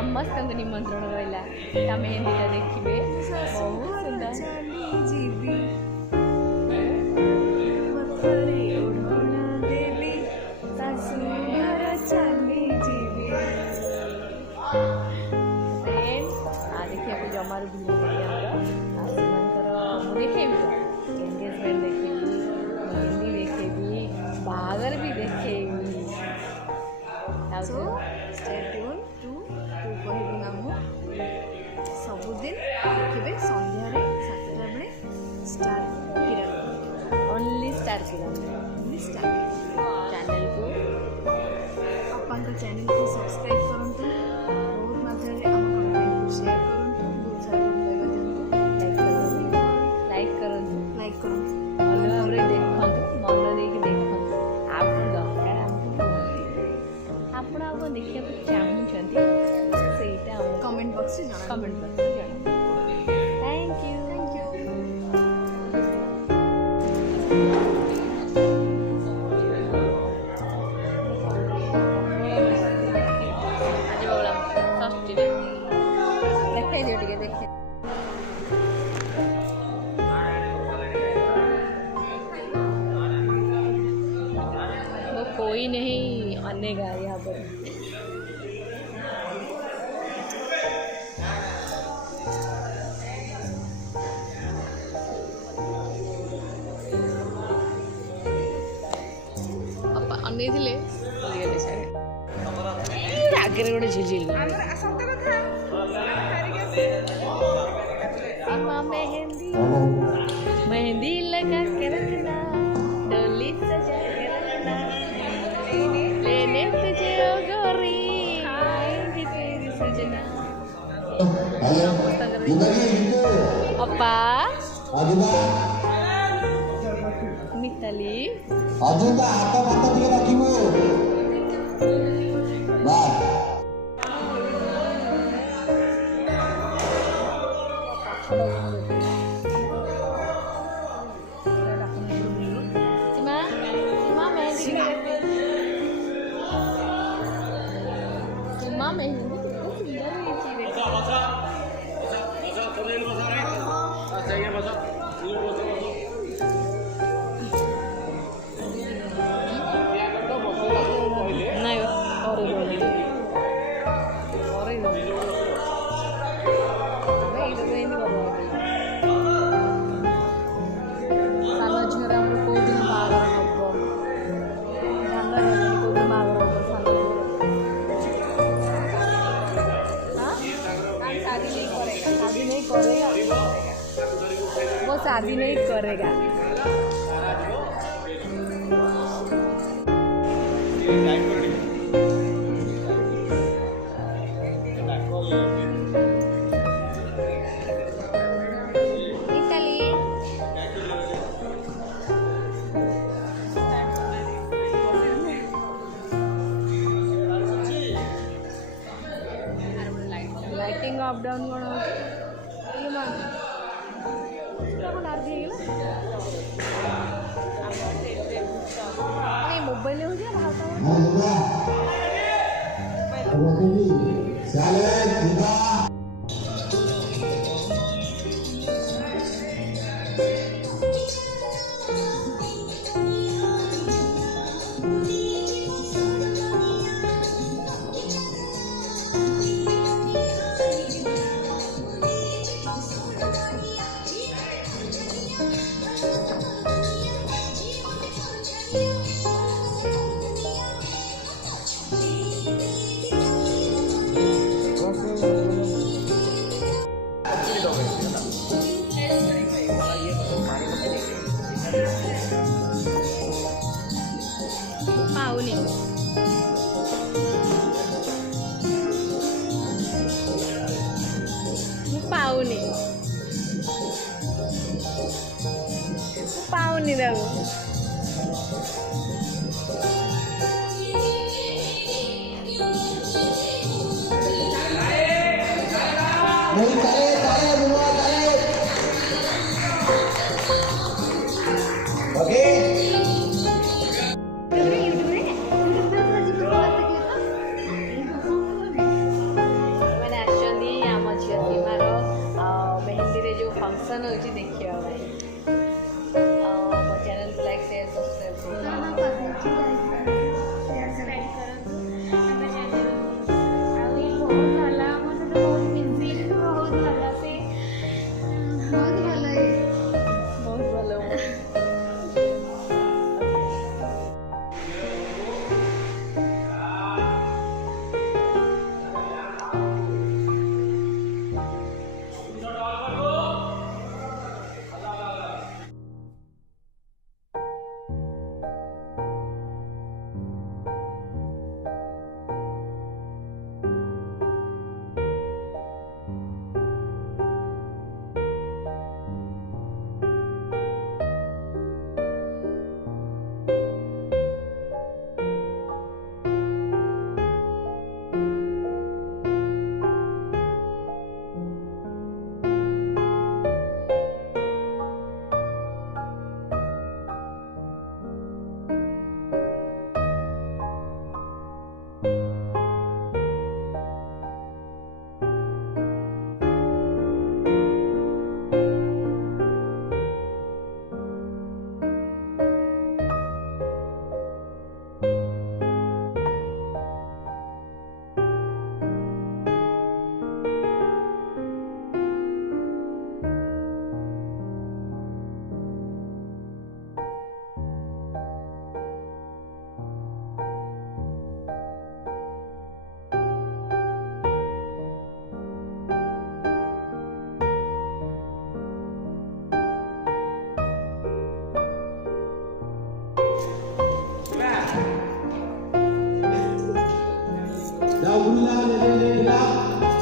समस्त निमंत्रण रहा मेहंदी देखिए बहुत सुंदर देखिए जमार भूल देखे एंगेजमेंट देखे मेहंदी देखे बागर भी देखे सबुदिन देखिए सन्ध्या 7टा बेले स्टार किरण ओनली स्टार किरण चैनल को अपन चैनल को सब्सक्राइब करूँ बहुत मात्रा आम कंटेंट को शेयर करूँ बहुत सारा लाइक करूँ मन भाव देखु मन देखु आप दरकार आमको आप देखा चाहते कमेंट बॉक्स में कमेंट बॉक्स थैंक यू देखाई दियो टिके देखे वो कोई नहीं आनेगा यहाँ पर अनेइले आगे गोटे झिलझिल मेहंदी मेहंदी लगा के रखना डोली सजा के रखना लेने तुझे ओ गोरी आएंगी तेरी सजना अप्पा मिताली अजुबा हाथ फात टिके रखिबो बाय सीमा मेहंदी सीमा मेहंदी कितनी सुंदर है ये वो शादी नहीं करेगा लाइटिंग अप डाउन मोबाइल हो गया पाहुणे पाहुणे पाहुणे दाऊ ଫଙ୍କସନ୍ ହେଉଛି ଦେଖିବା ପାଇଁ। ଆଉ ମୋ ଚ୍ୟାନେଲ୍କୁ ଲାଇକ୍ ସେୟାର ସବସ୍କ୍ରାଇବ୍ ବହୁତ ଭଲ। Dah bulan dia.